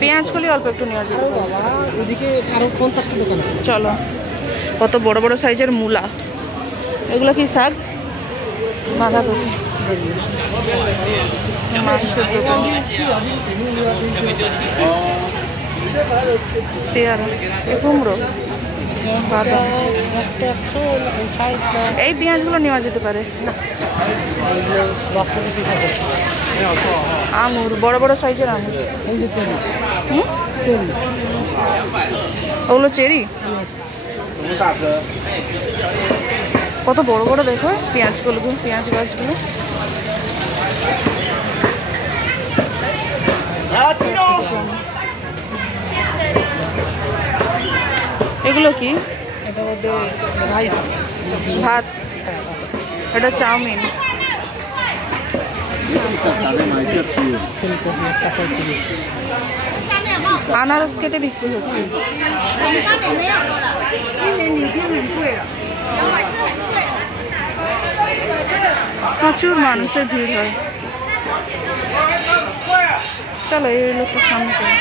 পেঁয়াজগুলি অল্প একটু নেওয়া যাবে। ওইদিকে আরো 50টা দোকান আছে। চলো। কত বড় বড় সাইজের মূলা, এগুলো কি শাক? বাঁধাকপি। মাংসের দোকান, পেয়ারা, কুমড়ো, বাদাম। এই পেঁয়াজগুলো নেওয়া যেতে পারে। আঙুর, বড় বড় সাইজের আঙুর। ওগুলো চেরি। কত বড় বড় দেখো পেঁয়াজগুলো, পেঁয়াজ গাছগুলো। এগুলো কি? ভাত, এটা চাউমিন। আনারস কেটে বিক্রি হচ্ছে। প্রচুর মানুষের ভিড় হয়। চলো এই লোকটা সামনে চলো।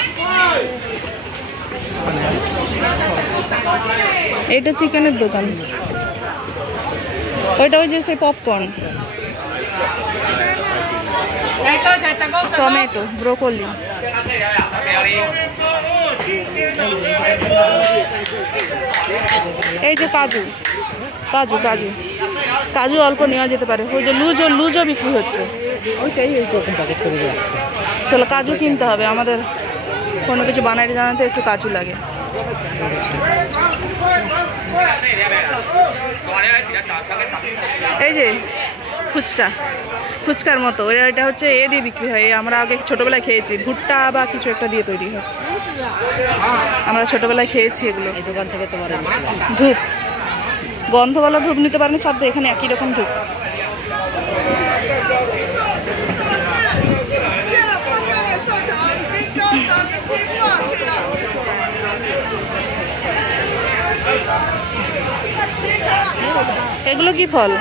এটা চিকেনের দোকান। ওইটা ওই যে সেই পপকর্ন, টমেটো, ব্রোকলি। এই যে কাজু, কাজু কাজু কাজু অল্প নেওয়া যেতে পারে। ওই যে লুজও বিক্রি হচ্ছে। ওইটাই এই রকম প্যাকেট করে রাখছে। তাহলে কাজু কিনতে হবে আমাদের, কোনো কিছু বানাইতে জানাতে একটু কাজু লাগে। এই যে ফুচকা, ফুচকার মতো এটা হচ্ছে এ দিয়ে বিক্রি হয়। আমরা আগে ছোটবেলায় খেয়েছি, ভুট্টা বা কিছু একটা দিয়ে তৈরি হয়। আমরা ছোটবেলায় খেয়েছি এগুলো। এই দোকান থেকে তোমার ধূপ, গন্ধওয়ালা ধূপ নিতে পারেন, সব এখানে একই রকম ধূপ। এগুলো কি ফল?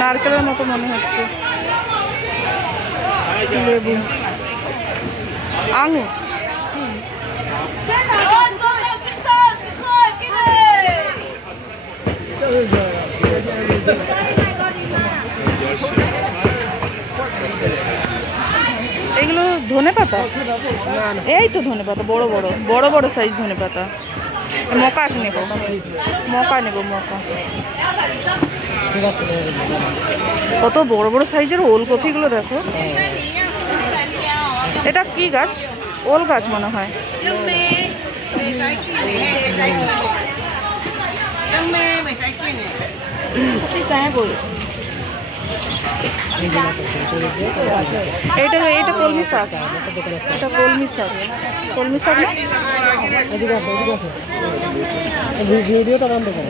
নারকেলের মতো মনে হচ্ছে। লেবু, আঙুর। এগুলো ধনেপাতা। এই তো ধনেপাতা, বড় বড় বড় বড় সাইজ ধনেপাতা। মকা নেব, মকা নেব, মকা। কত বড় বড় সাইজের ওলকপিগুলো দেখো। এটা কি গাছ? ওল গাছ মনে হয়। এটা এটা কলমি শাক, এটা কলমি শাক। কলমি শাক না? ভিডিওটা বন্ধ করো।